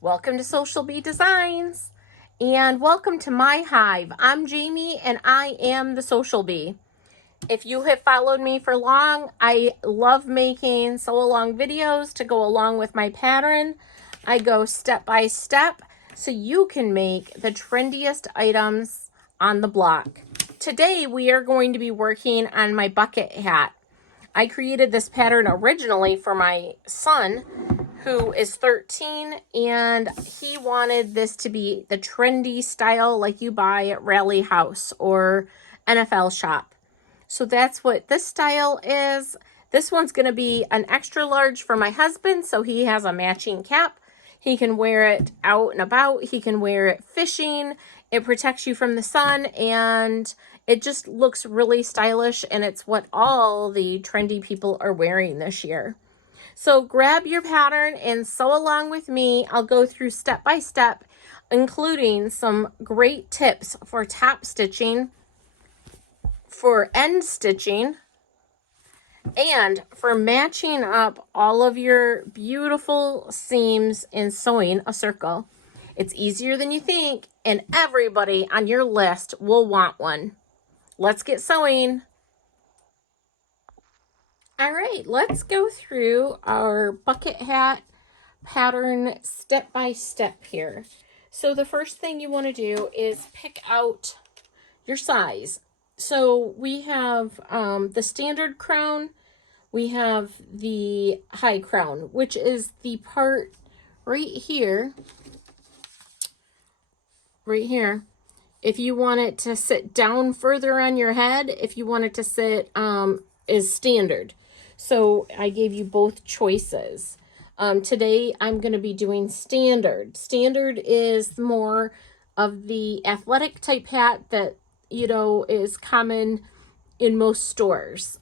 Welcome to Social Bee Designs and welcome to my hive. I'm Jamie and I am the Social Bee. If you have followed me for long, I love making sew along videos to go along with my pattern. I go step by step so you can make the trendiest items on the block. Today we are going to be working on my bucket hat. I created this pattern originally for my son, who is 13, and he wanted this to be the trendy style like you buy at Rally House or NFL Shop. So that's what this style is. This one's going to be an extra large for my husband, so he has a matching cap. He can wear it out and about. He can wear it fishing. It protects you from the sun, and it just looks really stylish, and it's what all the trendy people are wearing this year. So grab your pattern and sew along with me. I'll go through step by step, including some great tips for top stitching, for end stitching, and for matching up all of your beautiful seams and sewing a circle. It's easier than you think, and everybody on your list will want one. Let's get sewing. All right, let's go through our bucket hat pattern step by step here. So the first thing you want to do is pick out your size. So we have the standard crown, we have the high crown, which is the part right here. If you want it to sit down further on your head, if you want it to sit is standard. So I gave you both choices. Today I'm going to be doing standard. Standard is more of the athletic type hat that, you know, is common in most stores.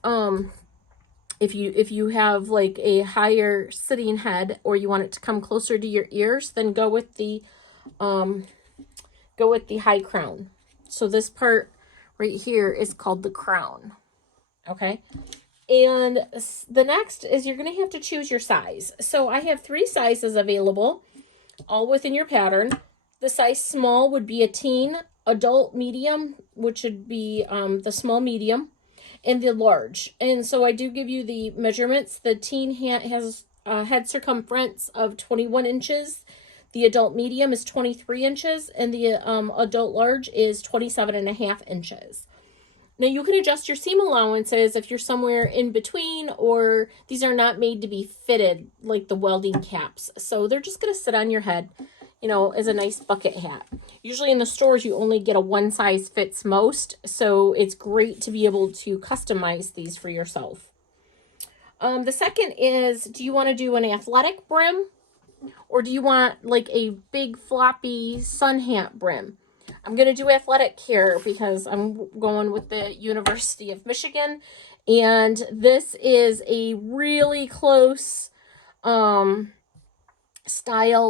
If you have like a higher sitting head, or you want it to come closer to your ears, then go with the high crown. So this part right here is called the crown. Okay. And the next is you're going to have to choose your size. So I have 3 sizes available, all within your pattern. The size small would be a teen, adult medium, which would be the small medium, and the large. And so I do give you the measurements. The teen hat has a head circumference of 21 inches. The adult medium is 23 inches, and the adult large is 27.5 inches. Now you can adjust your seam allowances if you're somewhere in between, or these are not made to be fitted like the welding caps. So they're just going to sit on your head, you know, as a nice bucket hat. Usually in the stores, you only get a one size fits most. So it's great to be able to customize these for yourself. The second is, do you want to do an athletic brim, or do you want like a big floppy sun hat brim? I'm going to do athletic here because I'm going with the University of Michigan. And this is a really close style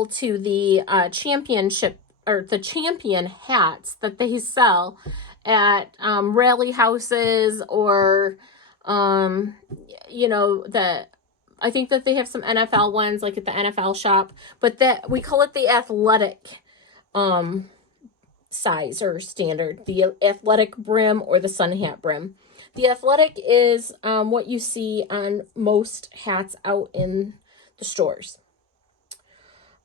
to the championship, or the champion hats that they sell at rally houses, or, you know, I think that they have some NFL ones like at the NFL shop, but that we call it the athletic size or standard, the athletic brim or the sun hat brim. The athletic is what you see on most hats out in the stores.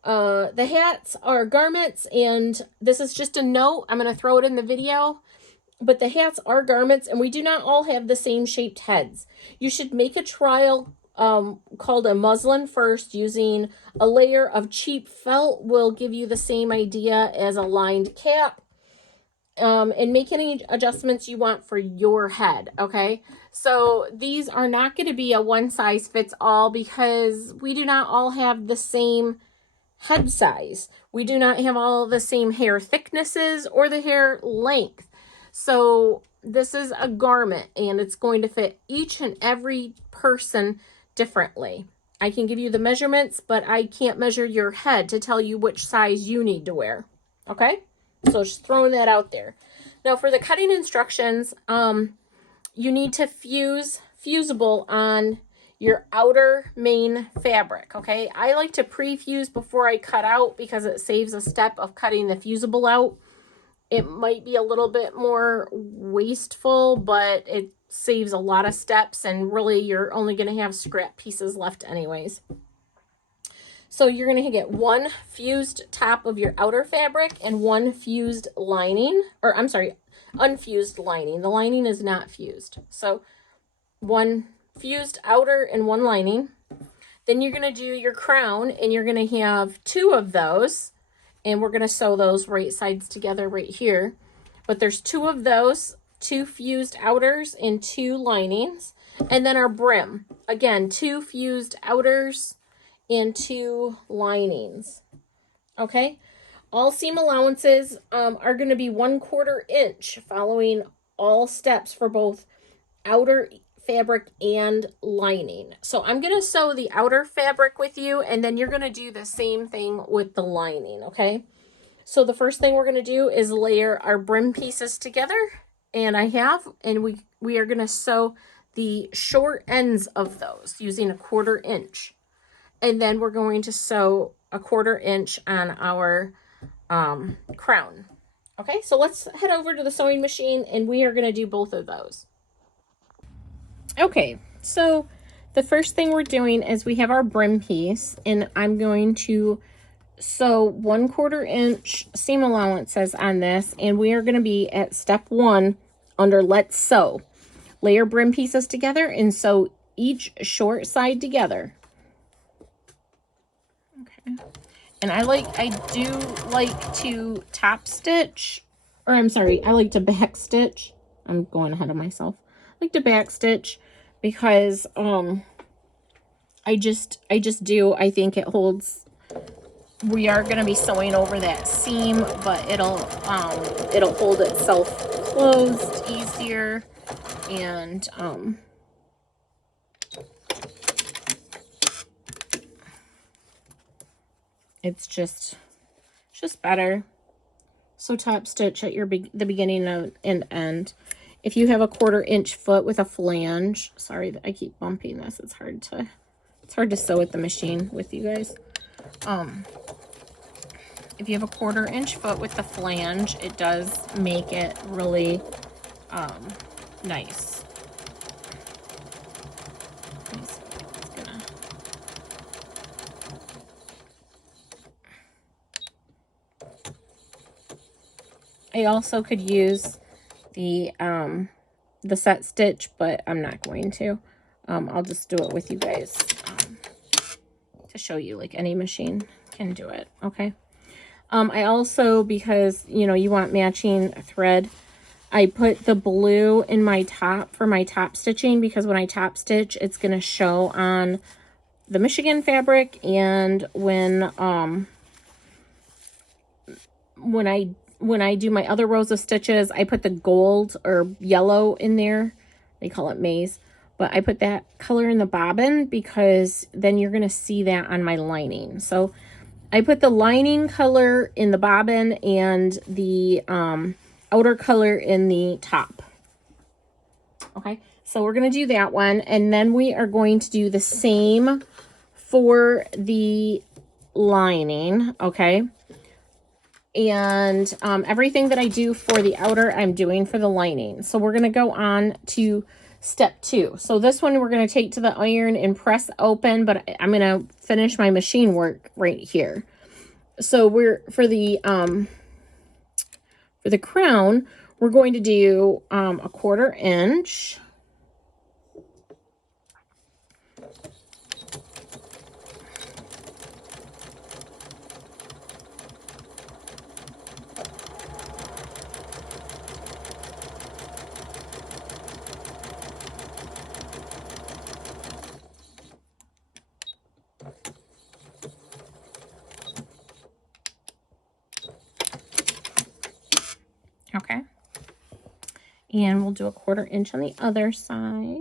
The hats are garments, and this is just a note. I'm going to throw it in the video, but the hats are garments, and we do not all have the same shaped heads. You should make a trial called a muslin first. Using a layer of cheap felt will give you the same idea as a lined cap, and make any adjustments you want for your head. Okay, so these are not going to be a one size fits all, because we do not all have the same head size. We do not have all the same hair thicknesses or the hair length. So this is a garment, and it's going to fit each and every person differently. I can give you the measurements, but I can't measure your head to tell you which size you need to wear. Okay, so just throwing that out there. Now for the cutting instructions, you need to fuse fusible on your outer main fabric, okay? I like to pre-fuse before I cut out because it saves a step of cutting the fusible out. It might be a little bit more wasteful, but it saves a lot of steps, and really you're only going to have scrap pieces left anyways. So you're going to get one fused top of your outer fabric and one fused lining, or I'm sorry, unfused lining. The lining is not fused. So one fused outer and one lining. Then you're going to do your crown, and you're going to have two of those, and we're going to sew those right sides together right here. But there's two of those, two fused outers and two linings. And then our brim, again, two fused outers and two linings. Okay, all seam allowances are going to be 1/4 inch, following all steps for both outer fabric and lining. So I'm going to sew the outer fabric with you, and then you're going to do the same thing with the lining. Okay, so the first thing we're going to do is layer our brim pieces together, and we are going to sew the short ends of those using 1/4 inch. And then we're going to sew 1/4 inch on our crown. Okay, so let's head over to the sewing machine, and we are going to do both of those. Okay, so the first thing we're doing is we have our brim piece, and I'm going to sew 1/4 inch seam allowances on this, and we are going to be at step 1 under Let's Sew. Layer brim pieces together and sew each short side together. And I do like to top stitch, or I'm sorry, I like to back stitch. I'm going ahead of myself. I like to back stitch because I just do. I think it holds. We are going to be sewing over that seam, but it'll hold itself closed easier, and it's just better. So top stitch at the beginning and end. If you have a 1/4 inch foot with a flange, sorry I keep bumping this. It's hard to sew at the machine with you guys. If you have a 1/4 inch foot with the flange, it does make it really nice. I also could use the set stitch, but I'm not going to. I'll just do it with you guys to show you, like any machine can do it. Okay. I also, because you want matching thread, I put the blue in my top for my top stitching, because when I top stitch, it's going to show on the Michigan fabric, and when I do my other rows of stitches, I put the gold or yellow in there. They call it maize, but I put that color in the bobbin because then you're going to see that on my lining. So I put the lining color in the bobbin and the outer color in the top. Okay, so we're going to do that one, and then we are going to do the same for the lining. Okay. And everything that I do for the outer, I'm doing for the lining. So we're going to go on to step 2. So this one we're going to take to the iron and press open, but I'm going to finish my machine work right here. So for the crown, we're going to do a 1/4 inch. Okay. And we'll do a 1/4 inch on the other side.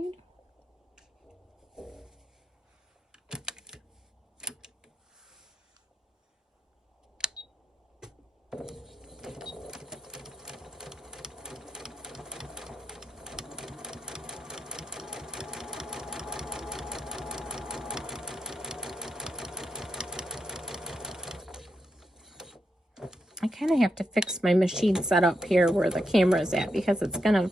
I kind of have to fix my machine setup here where the camera is at, because it's gonna,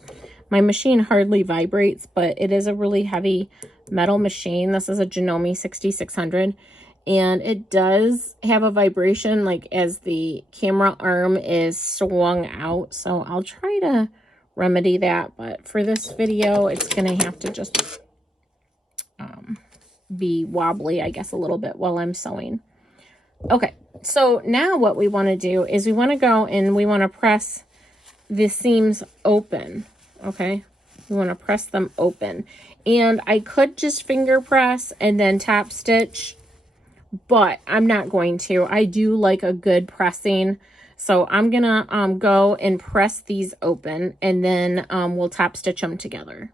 my machine hardly vibrates, but it is a really heavy metal machine. This is a Janome 6600, and it does have a vibration like as the camera arm is swung out. So I'll try to remedy that, but for this video, it's gonna have to just be wobbly, I guess, a little bit while I'm sewing. Okay, so now what we want to do is we want to go and we want to press the seams open. Okay, we want to press them open, and I could just finger press and then top stitch, but I'm not going to. I do like a good pressing, so I'm gonna go and press these open, and then we'll top stitch them together.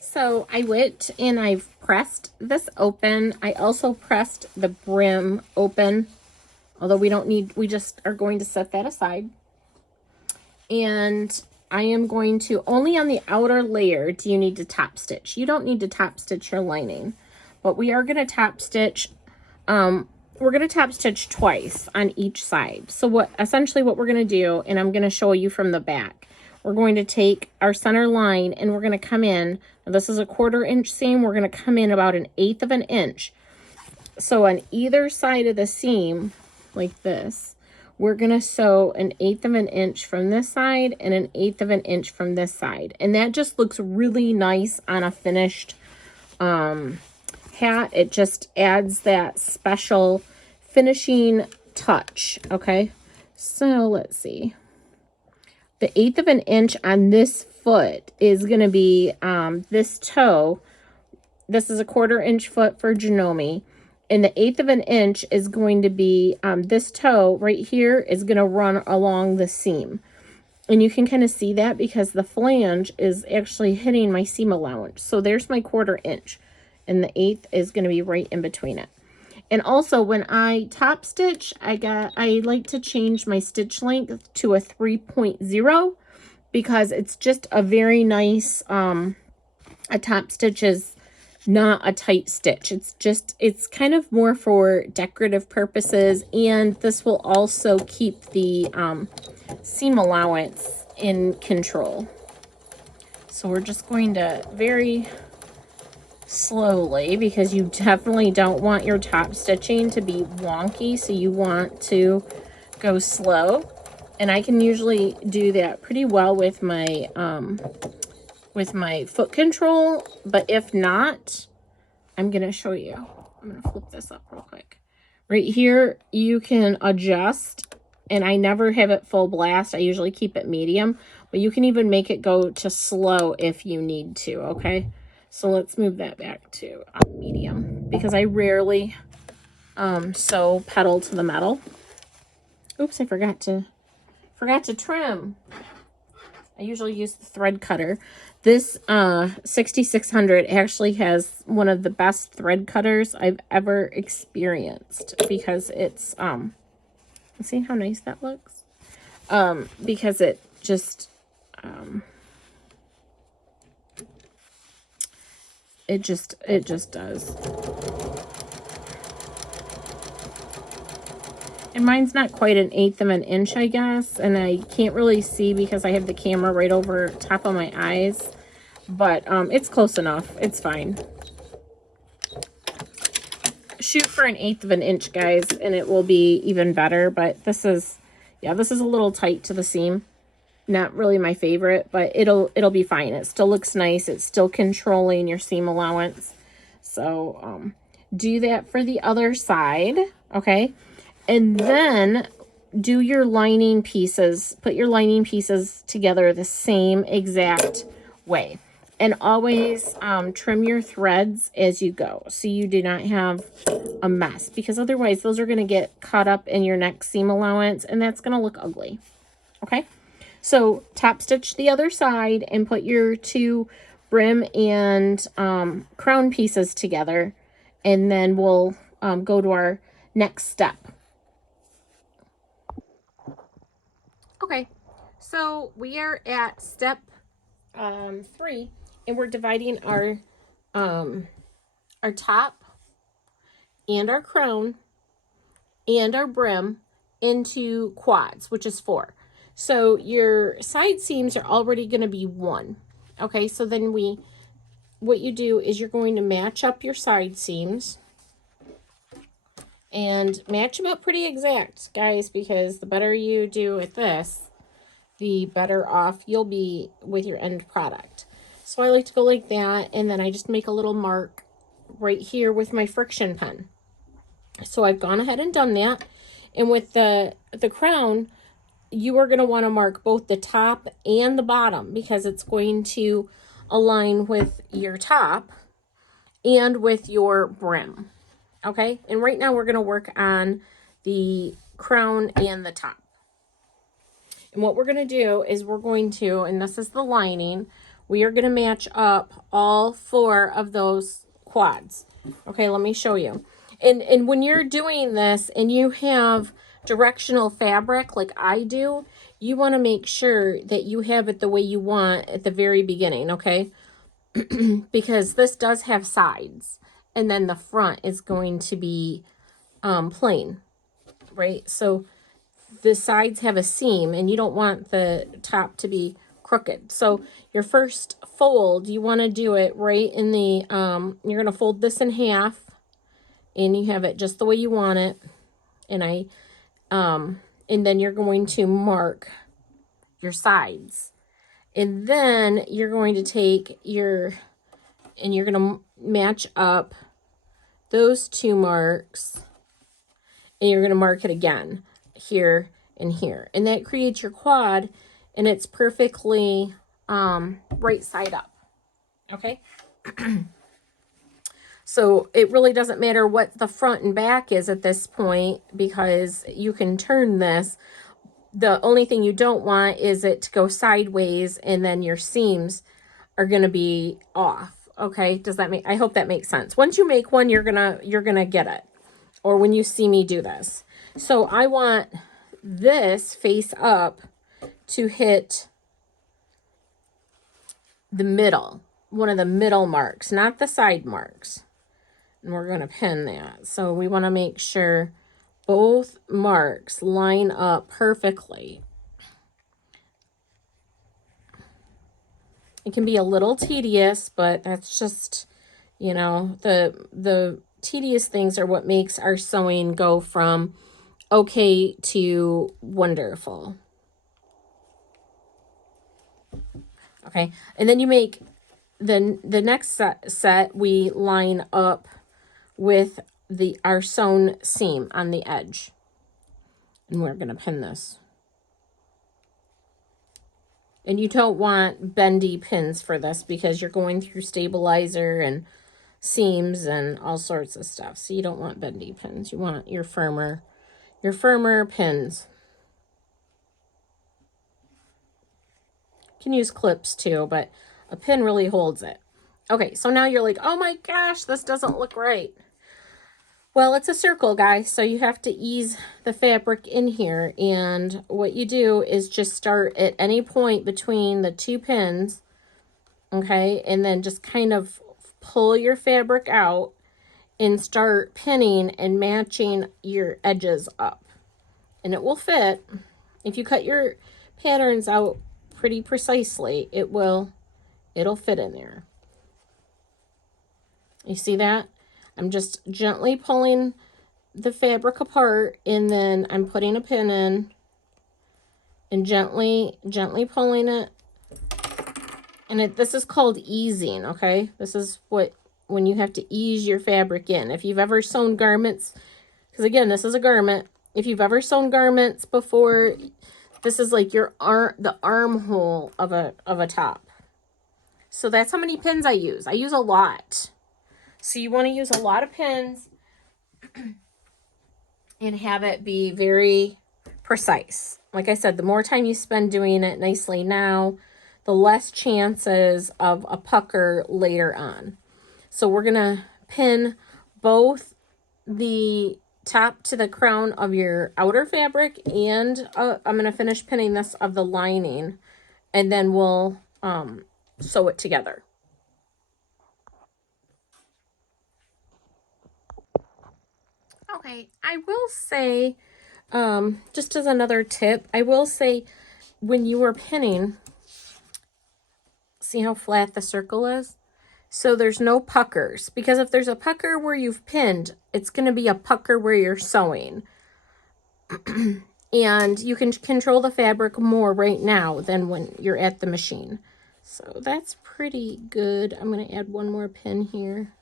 So I went and I've pressed this open. I also pressed the brim open, although we don't need, we just are going to set that aside. And I am going to, only on the outer layer do you need to top stitch. You don't need to top stitch your lining, but we are going to top stitch, we're going to top stitch twice on each side. So essentially what we're going to do, and I'm going to show you from the back, we're going to take our center line and we're going to come in. This is a 1/4 inch seam. We're going to come in about 1/8 of an inch. So on either side of the seam, like this, we're going to sew 1/8 of an inch from this side and 1/8 of an inch from this side. And that just looks really nice on a finished hat. It just adds that special finishing touch. Okay, so let's see. The 1/8 of an inch on this foot is going to be this toe. This is a 1/4 inch foot for Janome. And the 1/8 of an inch is going to be this toe right here is going to run along the seam. And you can kind of see that because the flange is actually hitting my seam allowance. So there's my 1/4 inch. And the 1/8 is going to be right in between it. And also when I top stitch, I like to change my stitch length to a 3.0 because it's just a very nice, a top stitch is not a tight stitch. It's kind of more for decorative purposes, and this will also keep the seam allowance in control. So we're just going to very slowly, because you definitely don't want your top stitching to be wonky, so you want to go slow. And I can usually do that pretty well with my foot control, but if not, I'm gonna show you. I'm gonna flip this up real quick. Right here you can adjust, and I never have it full blast. I usually keep it medium, but you can even make it go to slow if you need to. Okay, so let's move that back to medium, because I rarely sew pedal to the metal. Oops, I forgot to trim. I usually use the thread cutter. This 6600 actually has one of the best thread cutters I've ever experienced, because it's see how nice that looks? Because it just it just does. And mine's not quite 1/8 of an inch, I guess, and I can't really see because I have the camera right over top of my eyes, but it's close enough. It's fine. Shoot for 1/8 of an inch, guys, and it will be even better. But this is, yeah, this is a little tight to the seam. Not really my favorite, but it'll be fine. It still looks nice. It's still controlling your seam allowance. So do that for the other side, okay? And then do your lining pieces. Put your lining pieces together the same exact way. And always trim your threads as you go, so you do not have a mess, because otherwise those are going to get caught up in your next seam allowance, and that's going to look ugly. Okay, so top stitch the other side and put your two brim and crown pieces together, and then we'll go to our next step. Okay, so we are at step 3, and we're dividing our top and our crown and our brim into quads, which is 4. So your side seams are already going to be 1. Okay, so then what you do is you're going to match up your side seams and match them up pretty exact, guys, because the better you do at this, the better off you'll be with your end product. So I like to go like that, and then I just make a little mark right here with my friction pen. So I've gone ahead and done that. And with the crown, you are going to want to mark both the top and the bottom because it's going to align with your top and with your brim. Okay, and right now we're going to work on the crown and the top. And what we're going to do is we're going to, and this is the lining, we are going to match up all 4 of those quads. Okay, let me show you. And when you're doing this and you have directional fabric like I do, you want to make sure that you have it the way you want at the very beginning, okay? Because this does have sides, and then the front is going to be plain, right? So the sides have a seam, and you don't want the top to be crooked. So your first fold, you want to do it right in the, you're going to fold this in half, and you have it just the way you want it. And then you're going to mark your sides. And then you're going to take you're going to match up those 2 marks, and you're going to mark it again here and here. And that creates your quad, and it's perfectly right side up. Okay? So it really doesn't matter what the front and back is at this point because you can turn this. The only thing you don't want is it to go sideways and then your seams are going to be off. Okay? Does that make, I hope that makes sense. Once you make one, you're going to get it. Or when you see me do this. So I want this face up to hit the middle, one of the middle marks, not the side marks. And we're going to pin that. So we want to make sure both marks line up perfectly. It can be a little tedious, but that's just, you know, the tedious things are what makes our sewing go from okay to wonderful. Okay, and then you make the next set we line up with our sewn seam on the edge. And we're going to pin this. And you don't want bendy pins for this because you're going through stabilizer and seams and all sorts of stuff. So you don't want bendy pins. You want your firmer pins. You can use clips too, but a pin really holds it. Okay, so now you're like, oh my gosh, this doesn't look right. Well, it's a circle, guys, so you have to ease the fabric in here. And what you do is just start at any point between the 2 pins, okay? And then just kind of pull your fabric out and start pinning and matching your edges up. And it will fit. If you cut your patterns out pretty precisely, it'll fit in there. You see that? I'm just gently pulling the fabric apart, and then I'm putting a pin in and gently pulling it. And this is called easing, okay? This is when you have to ease your fabric in. If you've ever sewn garments, because again, this is a garment. If you've ever sewn garments before, this is like the armhole of a top. So that's how many pins I use. I use a lot. So you want to use a lot of pins and have it be very precise. Like I said, the more time you spend doing it nicely now, the less chances of a pucker later on. So we're going to pin both the top to the crown of your outer fabric, and I'm going to finish pinning this of the lining, and then we'll sew it together. Okay, I will say Just as another tip, I will say when you are pinning, see how flat the circle is? So there's no puckers, because if there's a pucker where you've pinned, it's going to be a pucker where you're sewing. And you can control the fabric more right now than when you're at the machine. So that's pretty good. I'm going to add one more pin here.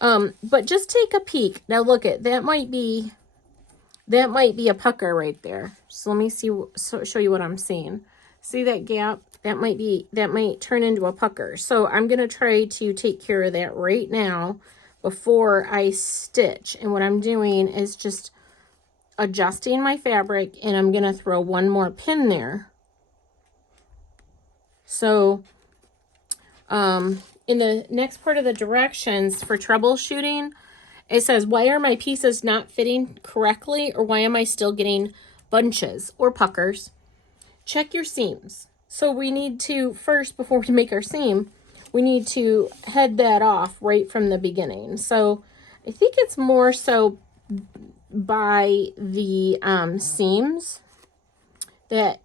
But just take a peek. Now look at that, might be a pucker right there. So let me show you what I'm seeing. See that gap? That might turn into a pucker. So I'm going to try to take care of that right now before I stitch. And what I'm doing is just adjusting my fabric, and I'm going to throw one more pin there. So in the next part of the directions for troubleshooting, it says, why are my pieces not fitting correctly, or why am I still getting bunches or puckers? Check your seams. So we need to, first, before we make our seam, we need to head that off right from the beginning. So I think it's more so by the seams that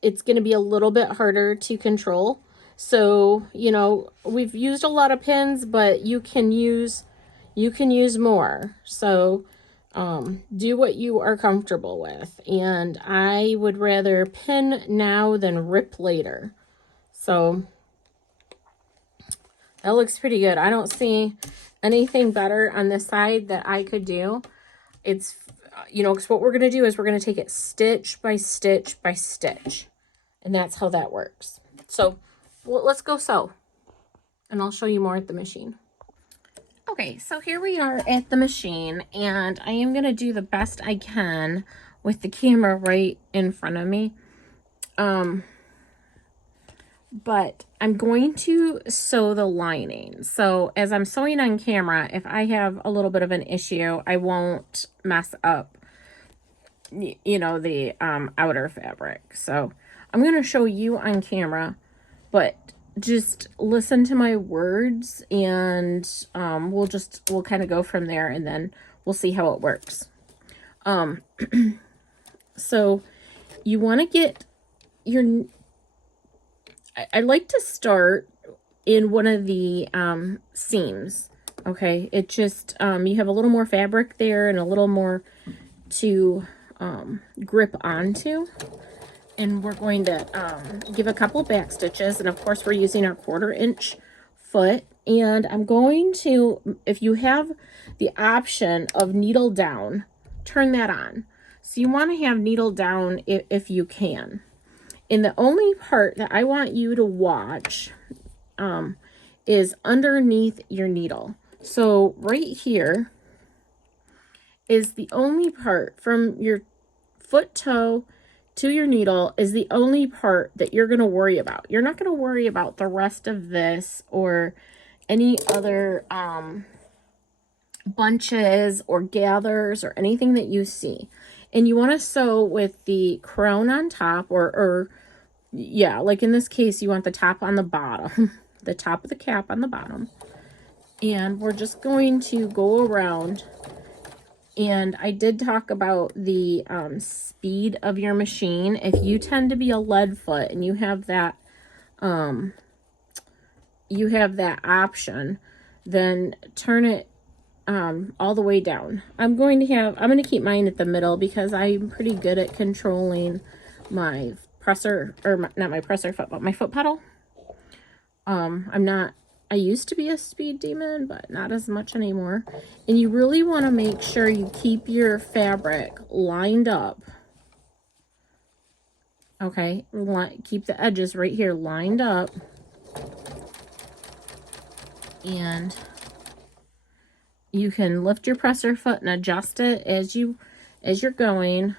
it's going to be a little bit harder to control. So, you know, we've used a lot of pins, but you can use more. So do what you are comfortable with. And I would rather pin now than rip later. So that looks pretty good. I don't see anything better on this side that I could do. It's, you know, because what we're going to do is we're going to take it stitch by stitch by stitch. And that's how that works. So well, let's go sew. And I'll show you more at the machine. Okay, so here we are at the machine, and I am going to do the best I can with the camera right in front of me. But I'm going to sew the lining. So as I'm sewing on camera, if I have a little bit of an issue, I won't mess up, you know, the outer fabric. So I'm going to show you on camera, but just listen to my words, and we'll kind of go from there, and then we'll see how it works. So you want to get your, I like to start in one of the seams. Okay, it just you have a little more fabric there and a little more to grip onto. And we're going to give a couple back stitches, and of course we're using our 1/4 inch foot. And I'm going to, if you have the option of needle down, turn that on. So you want to have needle down if you can. And the only part that I want you to watch is underneath your needle. So right here is the only part from your foot toe to your needle is the only part that you're going to worry about. You're not going to worry about the rest of this or any other bunches or gathers or anything that you see. And you want to sew with the crown on top, or yeah, like in this case, you want the top on the bottom, the top of the cap on the bottom. And we're just going to go around. And I did talk about the speed of your machine. If you tend to be a lead foot and you have that option, then turn it all the way down. I'm going to keep mine at the middle because I'm pretty good at controlling my presser, or not my presser foot, but my foot pedal. I used to be a speed demon, but not as much anymore. And you really want to make sure you keep your fabric lined up. Okay, keep the edges right here lined up. And you can lift your presser foot and adjust it as you're going.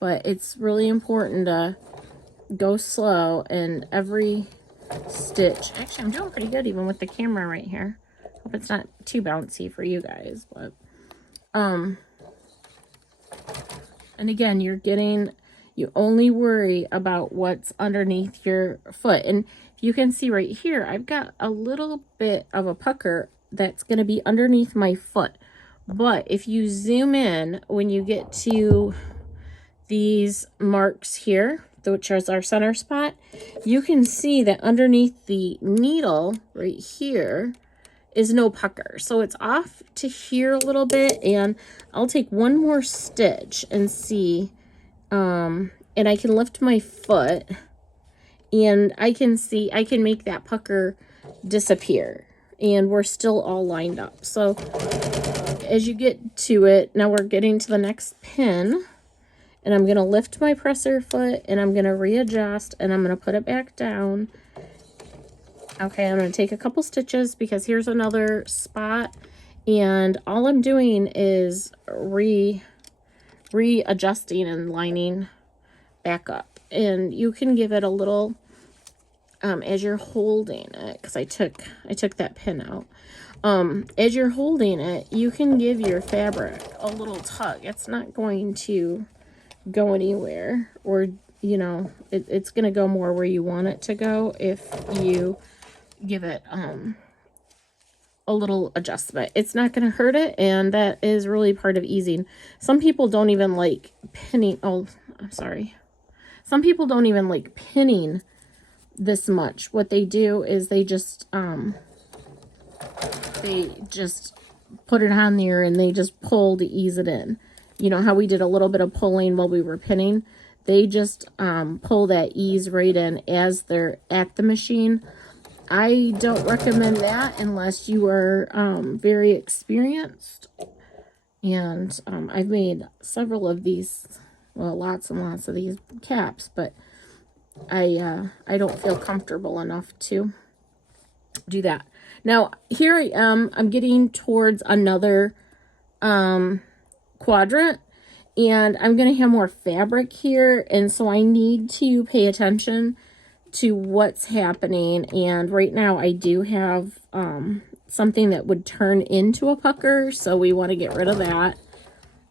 But it's really important to go slow, and every stitch, actually I'm doing pretty good even with the camera right here. Hope it's not too bouncy for you guys, but and again, you only worry about what's underneath your foot. And if you can see right here, I've got a little bit of a pucker that's going to be underneath my foot, But if you zoom in, when you get to these marks here, which is our center spot, you can see that underneath the needle right here is no pucker. So it's off to here a little bit, and I'll take one more stitch and see, and I can lift my foot and I can see, I can make that pucker disappear, and we're still all lined up. So as you get to it, now we're getting to the next pin, and I'm going to lift my presser foot and I'm going to readjust and I'm going to put it back down. Okay, I'm going to take a couple stitches because here's another spot, and all I'm doing is readjusting and lining back up. And you can give it a little as you're holding it, because I took that pin out. As you're holding it, you can give your fabric a little tug. It's not going to go anywhere, or you know, it's going to go more where you want it to go if you give it a little adjustment. It's not going to hurt it, and that is really part of easing. Some people don't even like pinning. Oh, I'm sorry. Some people don't even like pinning this much. What they do is they just put it on there and they just pull to ease it in. You know how we did a little bit of pulling while we were pinning? They just pull that ease right in as they're at the machine. I don't recommend that unless you are very experienced. And I've made several of these, well, lots and lots of these caps, but I don't feel comfortable enough to do that. Now, here I am. I'm getting towards another quadrant, and I'm going to have more fabric here, and so I need to pay attention to what's happening. And right now I do have something that would turn into a pucker, so we want to get rid of that.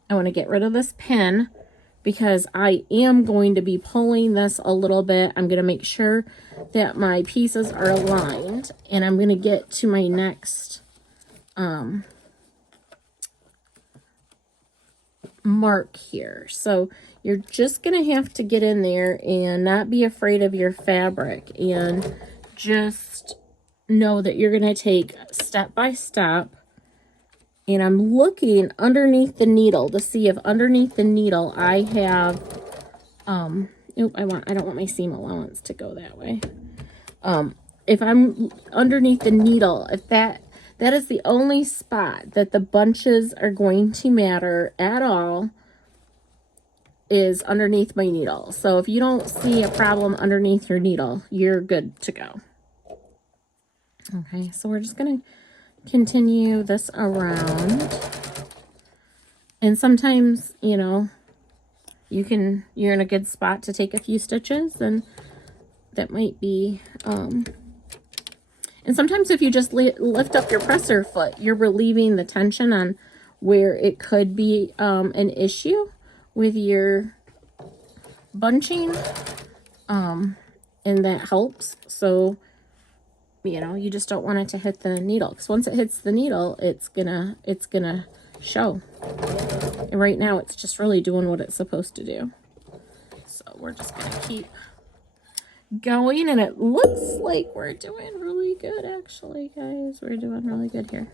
I want to get rid of this pin because I am going to be pulling this a little bit. I'm going to make sure that my pieces are aligned, and I'm going to get to my next mark here. So you're just going to have to get in there and not be afraid of your fabric, and just know that you're going to take step by step. And I'm looking underneath the needle to see if underneath the needle I have I don't want my seam allowance to go that way. If I'm underneath the needle, if that is the only spot that the bunches are going to matter at all, is underneath my needle. So if you don't see a problem underneath your needle, you're good to go. Okay, so we're just going to continue this around. And sometimes, you know, you're in a good spot to take a few stitches, and that might be, and sometimes if you just lift up your presser foot, you're relieving the tension on where it could be an issue with your bunching, and that helps. So, you know, you just don't want it to hit the needle, because once it hits the needle, it's gonna show. And right now it's just really doing what it's supposed to do. So we're just gonna keep going, and it looks like we're doing really good, actually, guys. We're doing really good here.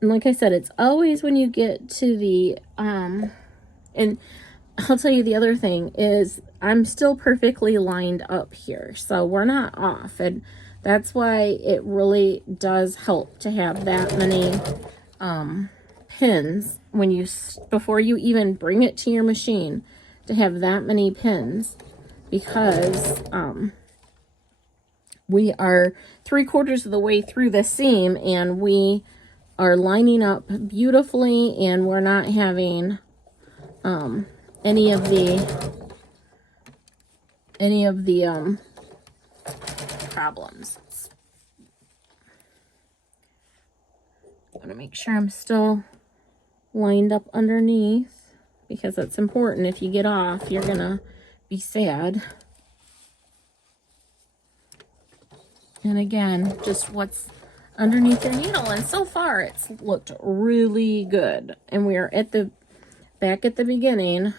And like I said, it's always when you get to the and I'll tell you the other thing is I'm still perfectly lined up here, so we're not off, and that's why it really does help to have that many pins when before you even bring it to your machine, to have that many pins, because we are 3/4 of the way through the seam, and we are lining up beautifully, and we're not having any of the problems. I'm going to make sure I'm still lined up underneath, because it's important. If you get off, you're going to be sad. And again, just what's underneath your needle. And so far it's looked really good. And we're at the back at the beginning.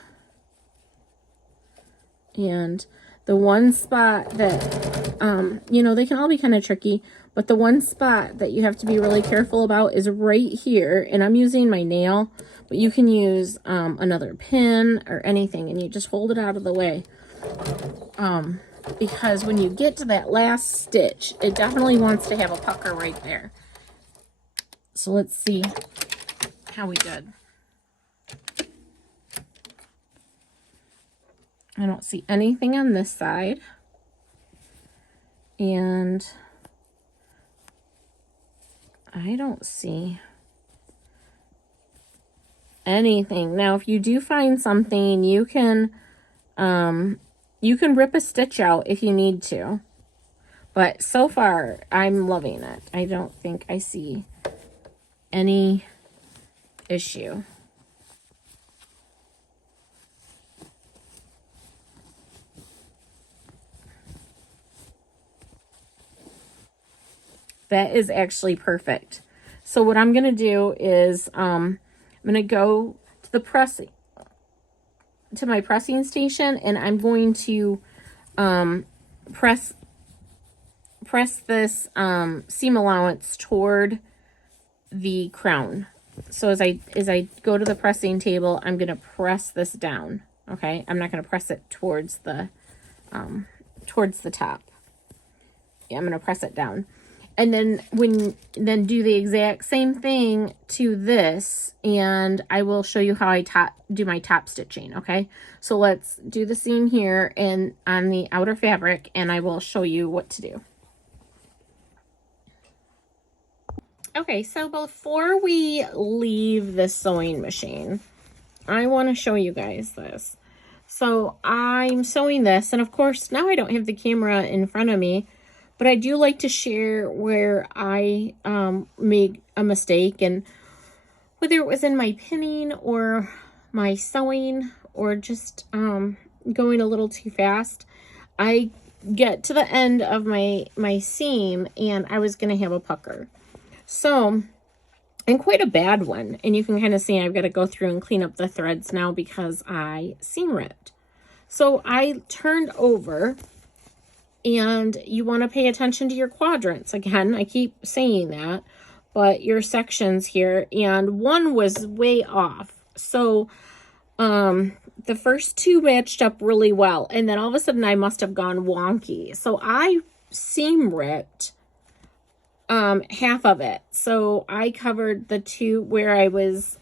And the one spot that, you know, they can all be kind of tricky, but the one spot that you have to be really careful about is right here. And I'm using my nail, but you can use another pin or anything, and you just hold it out of the way. Because when you get to that last stitch, it definitely wants to have a pucker right there. So let's see how we did. I don't see anything on this side. And I don't see anything. Now, if you do find something, you can rip a stitch out if you need to. But so far, I'm loving it. I don't think I see any issue. That is actually perfect. So what I'm going to do is I'm going to go to the pressing, to my pressing station, and I'm going to press this seam allowance toward the crown. So as I go to the pressing table, I'm going to press this down. Okay, I'm not going to press it towards the top. Yeah, I'm going to press it down. And then do the exact same thing to this, and I will show you how I do my top stitching, okay? So let's do the seam here and on the outer fabric, and I will show you what to do. Okay, so before we leave the sewing machine, I want to show you guys this. So I'm sewing this, and of course now I don't have the camera in front of me, but I do like to share where I made a mistake, and whether it was in my pinning or my sewing or just going a little too fast. I get to the end of my seam, and I was going to have a pucker. So, and quite a bad one. And you can kind of see I've got to go through and clean up the threads now because I seam ripped. So I turned over. And you want to pay attention to your quadrants. Again, I keep saying that, but your sections here, and one was way off. So the first two matched up really well, and then all of a sudden I must have gone wonky. So I seam ripped half of it. So I covered the two where I was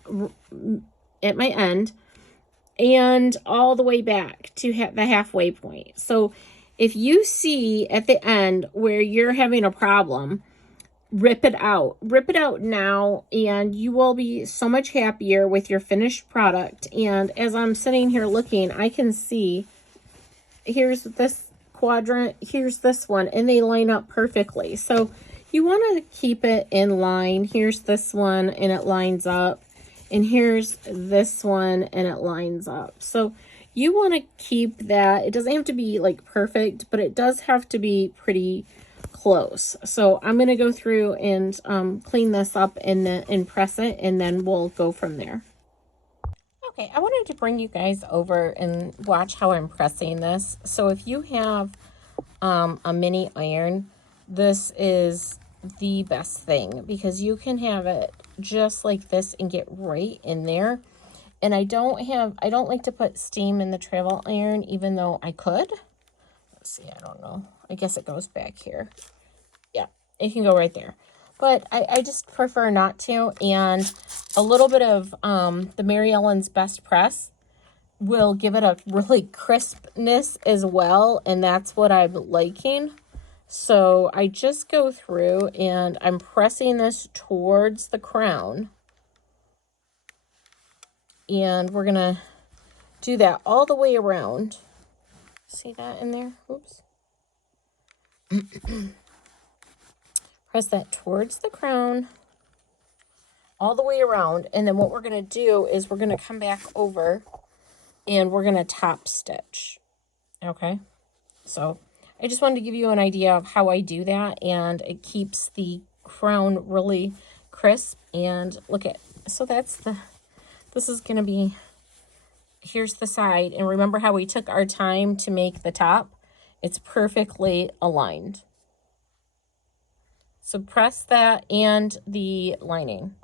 at my end and all the way back to the halfway point. So if you see at the end where you're having a problem, rip it out. Rip it out now, and you will be so much happier with your finished product. And as I'm sitting here looking, I can see here's this quadrant, here's this one, and they line up perfectly. So you want to keep it in line. Here's this one, and it lines up. And here's this one, and it lines up. So you want to keep that. It doesn't have to be like perfect, but it does have to be pretty close. So I'm going to go through and clean this up and press it, and then we'll go from there. Okay, I wanted to bring you guys over and watch how I'm pressing this. So if you have a mini iron, this is the best thing because you can have it just like this and get right in there. And I don't like to put steam in the travel iron, even though I could. Let's see, I don't know. I guess it goes back here. Yeah, it can go right there. But I just prefer not to. And a little bit of the Mary Ellen's Best Press will give it a really crispness as well. And that's what I'm liking. So I just go through and I'm pressing this towards the crown. And we're going to do that all the way around. See that in there? Oops. Press that towards the crown all the way around. And then what we're going to do is we're going to come back over and we're going to top stitch. Okay. So I just wanted to give you an idea of how I do that. And it keeps the crown really crisp. And look at, so that's this is going to be, here's the side. And remember how we took our time to make the top? It's perfectly aligned. So press that and the lining.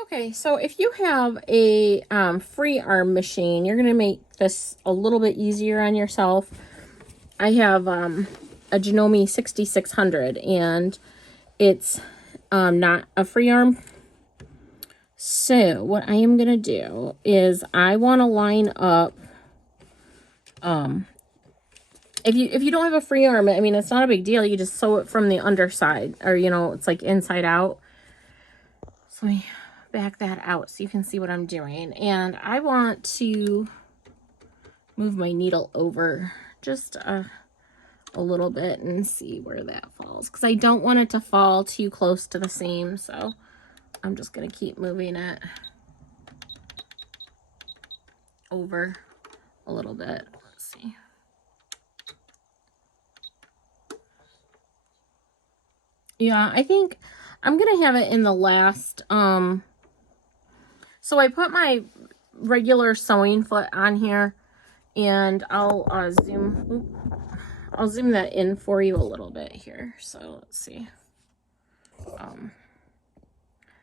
Okay, so if you have a free arm machine, you're going to make this a little bit easier on yourself. I have a Janome 6600, and it's not a free arm. So what I am going to do is I want to line up, if you don't have a free arm, I mean, it's not a big deal. You just sew it from the underside, or, you know, it's like inside out. So let me back that out so you can see what I'm doing. And I want to move my needle over just a little bit and see where that falls, because I don't want it to fall too close to the seam. So I'm just going to keep moving it over a little bit. Let's see. Yeah, I think I'm going to have it in the last, so I put my regular sewing foot on here, and I'll zoom that in for you a little bit here. So let's see.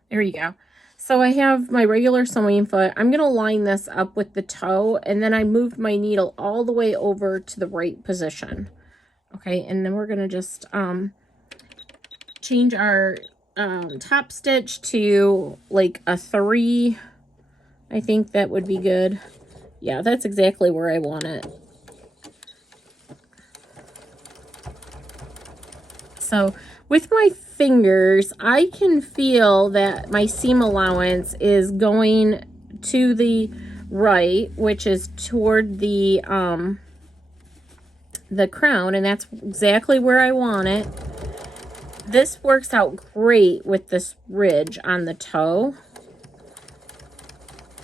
There you go. So I have my regular sewing foot. I'm going to line this up with the toe, and then I moved my needle all the way over to the right position. Okay, and then we're going to just change our top stitch to like a 3. I think that would be good. Yeah, that's exactly where I want it. So with my fingers, I can feel that my seam allowance is going to the right, which is toward the crown, and that's exactly where I want it. This works out great with this ridge on the toe.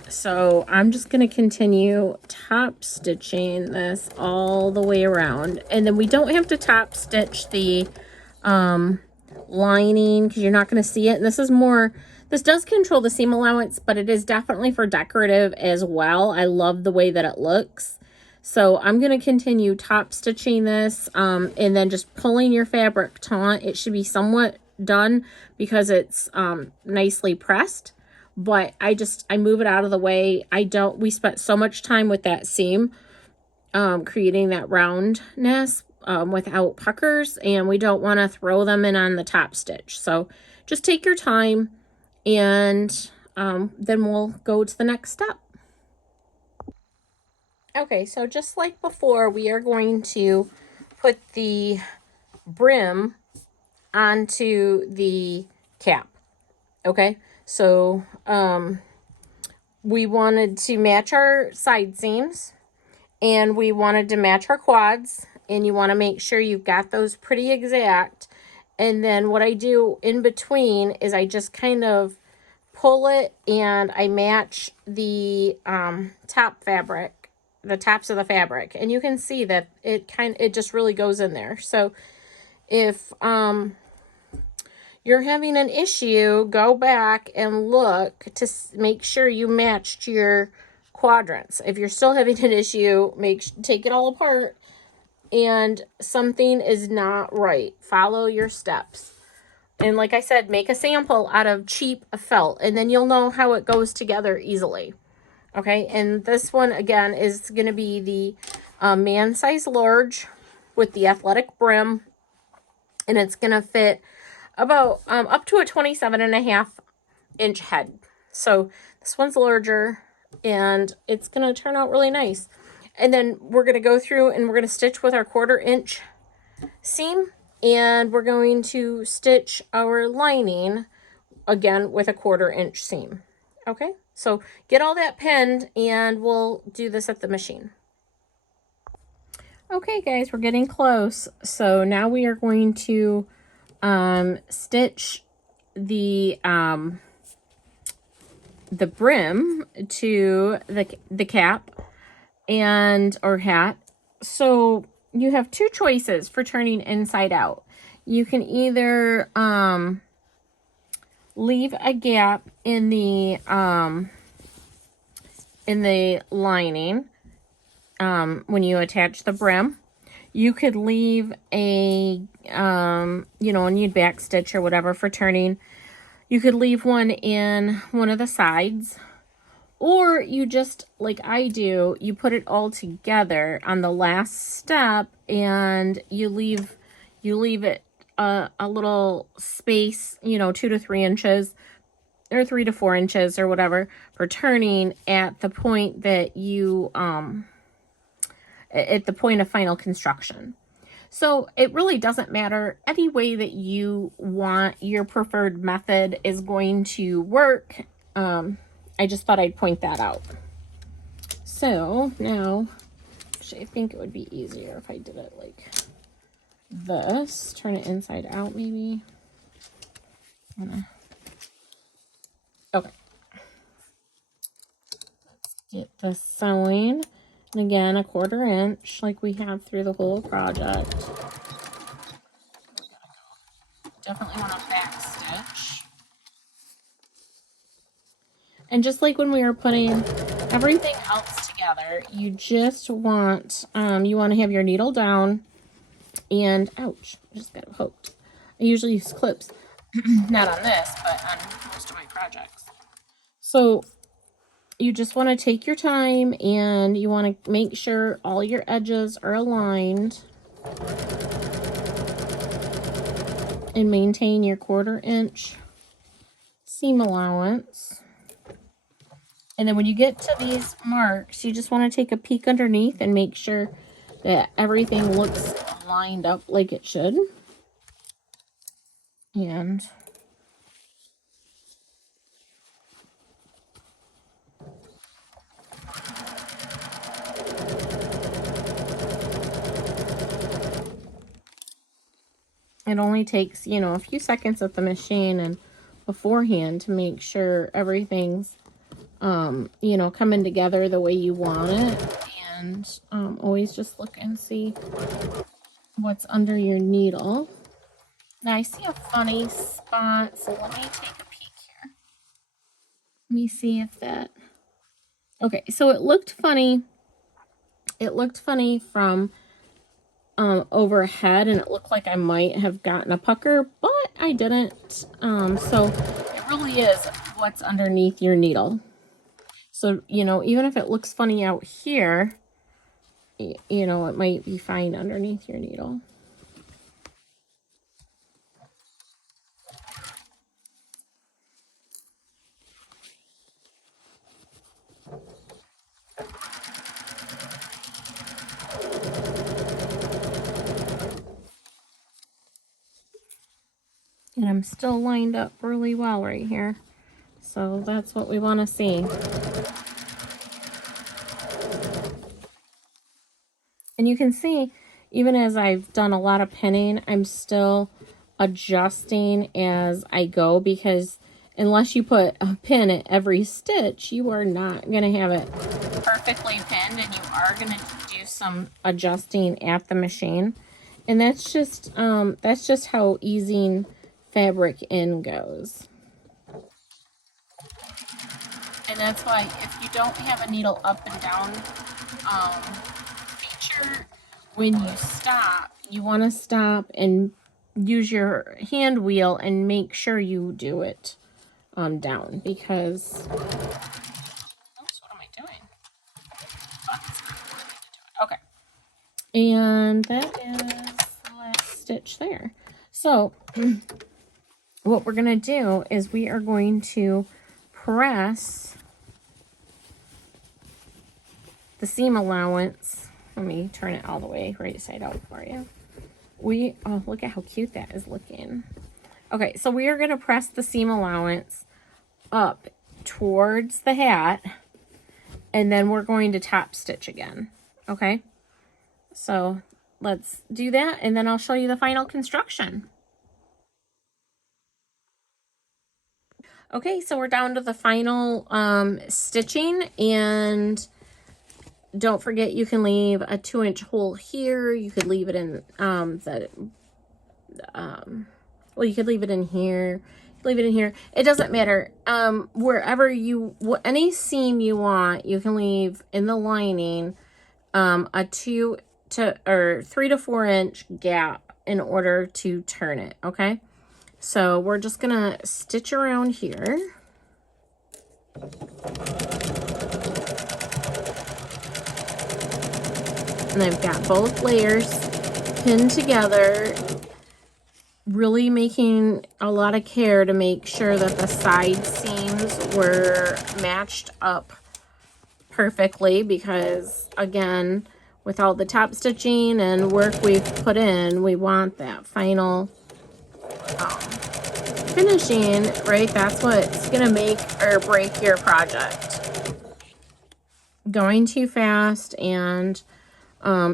So I'm just going to continue top stitching this all the way around. And then we don't have to top stitch the lining, because you're not going to see it. And this is more, this does control the seam allowance, but it is definitely for decorative as well. I love the way that it looks. So I'm going to continue top stitching this, and then just pulling your fabric taut. It should be somewhat done because it's nicely pressed. But I move it out of the way. We spent so much time with that seam, creating that roundness without puckers, and we don't want to throw them in on the top stitch. So just take your time, and then we'll go to the next step. Okay, so just like before, we are going to put the brim onto the cap. Okay, so we wanted to match our side seams, and we wanted to match our quads, and you want to make sure you've got those pretty exact. And then what I do in between is I just kind of pull it, and I match the top fabric, the tops of the fabric, and you can see that it just really goes in there. So if you're having an issue, go back and look to make sure you matched your quadrants. If you're still having an issue, take it all apart, and something is not right. Follow your steps. And like I said, make a sample out of cheap felt, and then you'll know how it goes together easily. Okay, and this one again is going to be the man size large with the athletic brim, and it's going to fit about up to a 27.5-inch head. So this one's larger, and it's going to turn out really nice. And then we're going to go through and we're going to stitch with our 1/4-inch seam, and we're going to stitch our lining again with a 1/4-inch seam. Okay, so get all that pinned, and we'll do this at the machine. Okay guys, we're getting close. So now we are going to stitch the brim to the cap or hat. So you have two choices for turning inside out. You can either leave a gap in the lining when you attach the brim. You could leave a, you know, and you'd back stitch or whatever for turning. You could leave one in one of the sides, or you just, like I do, you put it all together on the last step, and you leave it a little space, you know, 2 to 3 inches or 3 to 4 inches or whatever for turning at the point that you, at the point of final construction. So it really doesn't matter. Any way that you want your preferred method is going to work. I just thought I'd point that out. So now, actually, I think it would be easier if I did it like this. Turn it inside out, maybe. Okay. Let's get the sewing. And again, 1/4 inch, like we have through the whole project. Definitely want to back stitch. And just like when we were putting everything else together, you just want, you want to have your needle down and, ouch, I just got poked. I usually use clips, not on this, but on most of my projects. So you just want to take your time and you want to make sure all your edges are aligned and maintain your 1/4 inch seam allowance. And then when you get to these marks, you just want to take a peek underneath and make sure that everything looks lined up like it should. And it only takes, you know, a few seconds at the machine and beforehand to make sure everything's, you know, coming together the way you want it. And always just look and see what's under your needle. Now I see a funny spot, so let me take a peek here. Let me see if that, okay, so it looked funny. It looked funny from overhead, and it looked like I might have gotten a pucker, but I didn't. So it really is what's underneath your needle. So, you know, even if it looks funny out here, you know, it might be fine underneath your needle. And I'm still lined up really well right here. So that's what we want to see. And you can see, even as I've done a lot of pinning, I'm still adjusting as I go, because unless you put a pin at every stitch, you are not going to have it perfectly pinned, and you are going to do some adjusting at the machine. And that's just how easing fabric in goes. And that's why if you don't have a needle up and down feature, when you stop, you want to stop and use your hand wheel and make sure you do it down, because oops, what am I doing? Okay, and that is the last stitch there. So what we're going to do is we are going to press the seam allowance. Let me turn it all the way right side out for you. Oh, look at how cute that is looking. Okay, so we are going to press the seam allowance up towards the hat, and then we're going to top stitch again. Okay, so let's do that, and then I'll show you the final construction. Okay, so we're down to the final stitching, and don't forget you can leave a 2-inch hole here. You could leave it in well, you could leave it in here. leave it in here. It doesn't matter. Wherever any seam you want, you can leave in the lining a 3 to 4 inch gap in order to turn it, okay? So we're just gonna stitch around here. And I've got both layers pinned together, really making a lot of care to make sure that the side seams were matched up perfectly, because again, with all the top stitching and work we've put in, we want that final finishing, right? That's what's gonna make or break your project. Going too fast and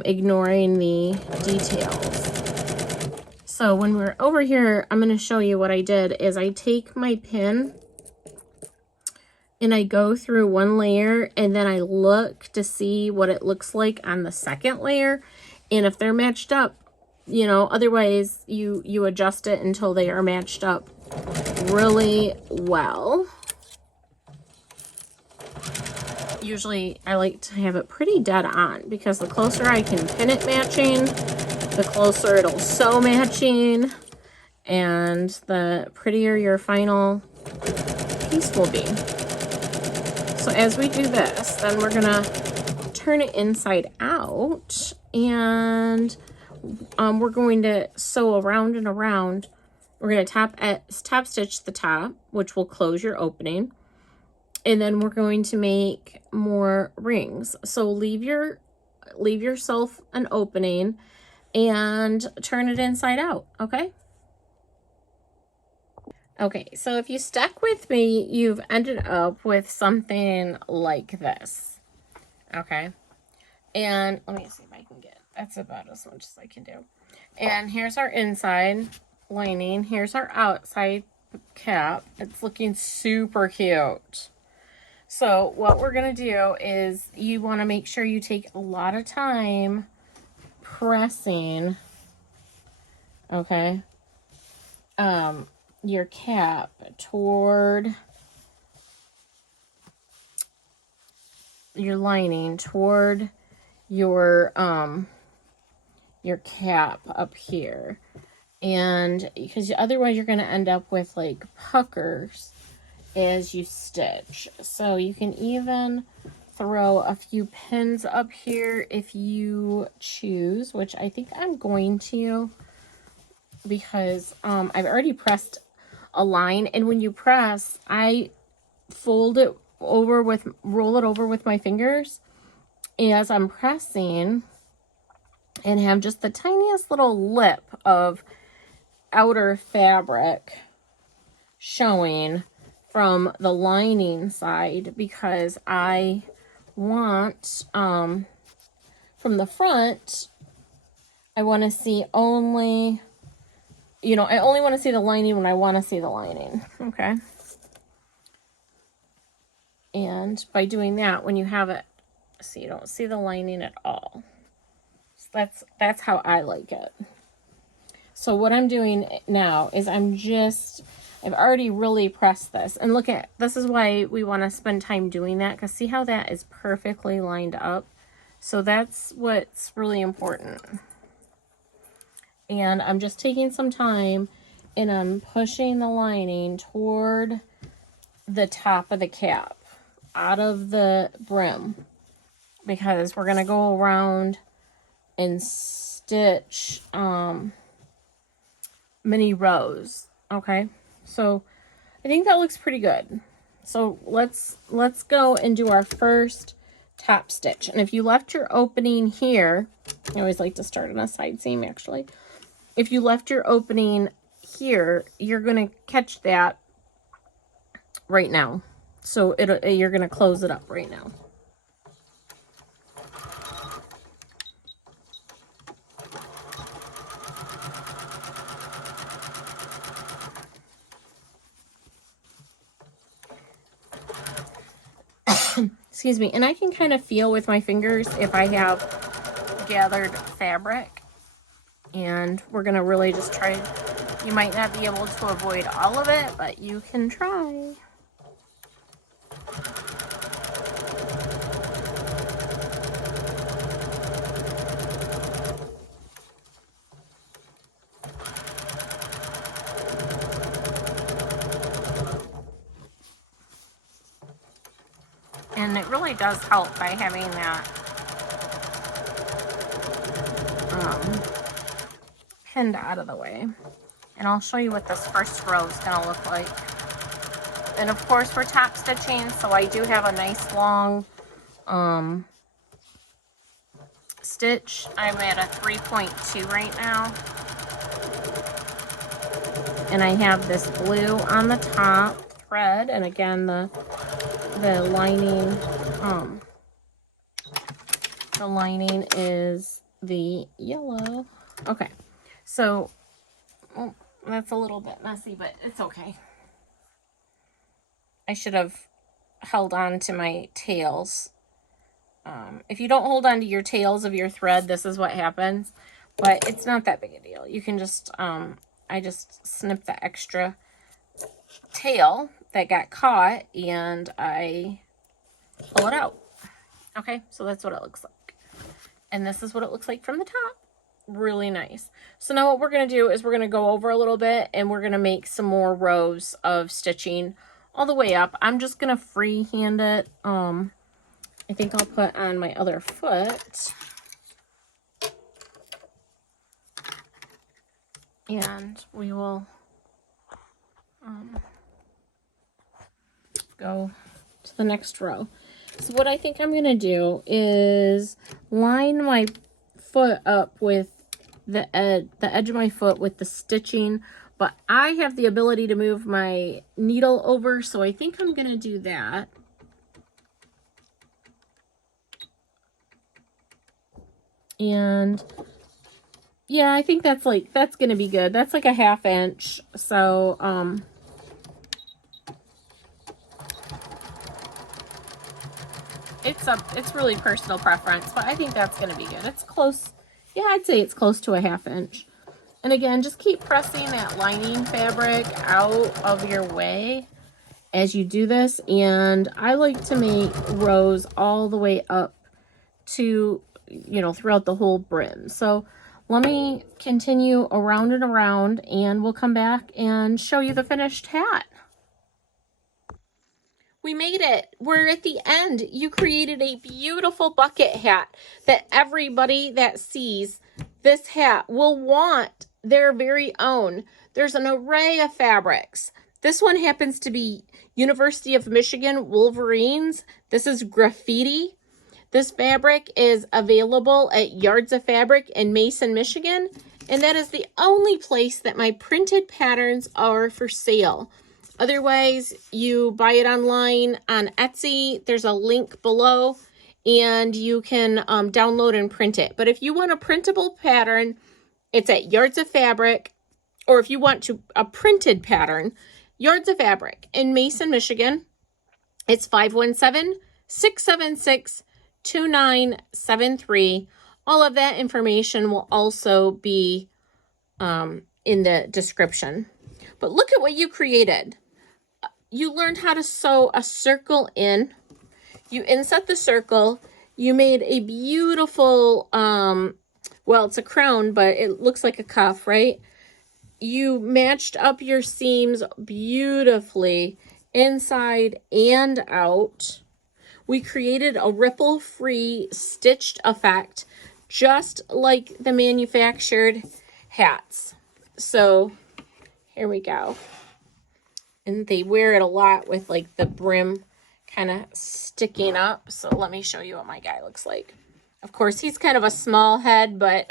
ignoring the details. So when we're over here, I'm going to show you what I did is I take my pin and I go through one layer, and then I look to see what it looks like on the second layer, and if they're matched up, you know, otherwise you adjust it until they are matched up really well. Usually I like to have it pretty dead on, because the closer I can pin it matching, the closer it'll sew matching, and the prettier your final piece will be. So as we do this, then we're gonna turn it inside out, and we're going to sew around and around. We're going to top stitch the top, which will close your opening. And then we're going to make more rings. So leave yourself an opening and turn it inside out, okay? Okay, so if you stuck with me, you've ended up with something like this, okay? And let me see if I can get, that's about as much as I can do. And here's our inside lining. Here's our outside cap. It's looking super cute. So what we're going to do is you want to make sure you take a lot of time pressing, okay, your cap toward your lining, toward your cap up here. And because otherwise you're going to end up with like puckers as you stitch. So you can even throw a few pins up here if you choose, which I think I'm going to, because I've already pressed a line, and when you press, I roll it over with my fingers as I'm pressing, and have just the tiniest little lip of outer fabric showing from the lining side, because I want, from the front, I want to see only, you know, I only want to see the lining when I want to see the lining, okay? And by doing that, when you have it, so you don't see the lining at all. So that's how I like it. So what I'm doing now is I've already really pressed this. And look at, this is why we want to spend time doing that, because see how that is perfectly lined up? So that's what's really important. And I'm just taking some time and I'm pushing the lining toward the top of the cap, out of the brim, because we're going to go around and stitch many rows, okay? So I think that looks pretty good. So let's go and do our first top stitch. And if you left your opening here, I always like to start on a side seam actually. If you left your opening here, you're going to catch that right now. So you're going to close it up right now. Excuse me. And I can kind of feel with my fingers if I have gathered fabric. And we're going to really just try You might not be able to avoid all of it, but you can try. And it really does help by having that pinned out of the way. And I'll show you what this first row is going to look like. And of course we're top stitching, so I do have a nice long stitch. I'm at a 3.2 right now. And I have this blue on the top thread, and again the lining is the yellow. Okay, so that's a little bit messy, but it's okay. I should have held on to my tails. If you don't hold on to your tails of your thread, this is what happens, but it's not that big a deal. You can just, I just snipped the extra tail that got caught and I pull it out. Okay, so that's what it looks like. And this is what it looks like from the top. Really nice. So now what we're going to do is we're going to go over a little bit and we're going to make some more rows of stitching all the way up. I'm just going to freehand it. I think I'll put on my other foot. And we will go to the next row. So what I think I'm going to do is line my foot up with the edge of my foot with the stitching, but I have the ability to move my needle over, so I think I'm going to do that. And yeah, I think that's going to be good. That's like a 1/2 inch. So, it's really personal preference, but I think that's going to be good. It's close. Yeah, I'd say it's close to a 1/2 inch. And again, just keep pressing that lining fabric out of your way as you do this. And I like to make rows all the way up to, you know, throughout the whole brim. So let me continue around and around and we'll come back and show you the finished hat. We made it. We're at the end. You created a beautiful bucket hat that everybody that sees this hat will want their very own. There's an array of fabrics. This one happens to be University of Michigan Wolverines. This is Graffiti. This fabric is available at Yards of Fabric in Mason, Michigan. And that is the only place that my printed patterns are for sale. Otherwise, you buy it online on Etsy. There's a link below and you can download and print it. But if you want a printable pattern, it's at Yards of Fabric. Or if you want a printed pattern, Yards of Fabric in Mason, Michigan. It's 517-676-2973. All of that information will also be in the description. But look at what you created. You learned how to sew a circle in. You inset the circle. You made a beautiful, well, it's a crown, but it looks like a cuff, right? You matched up your seams beautifully inside and out. We created a ripple-free stitched effect, just like the manufactured hats. So here we go. And they wear it a lot with like the brim kind of sticking up. So let me show you what my guy looks like. Of course, he's kind of a small head, but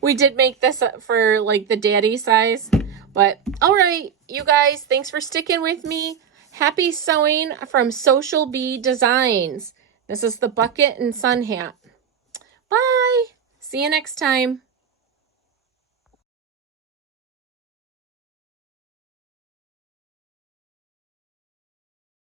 we did make this for like the daddy size. But all right, you guys, thanks for sticking with me. Happy sewing from Social Bee Designs. This is the bucket and sun hat. Bye. See you next time.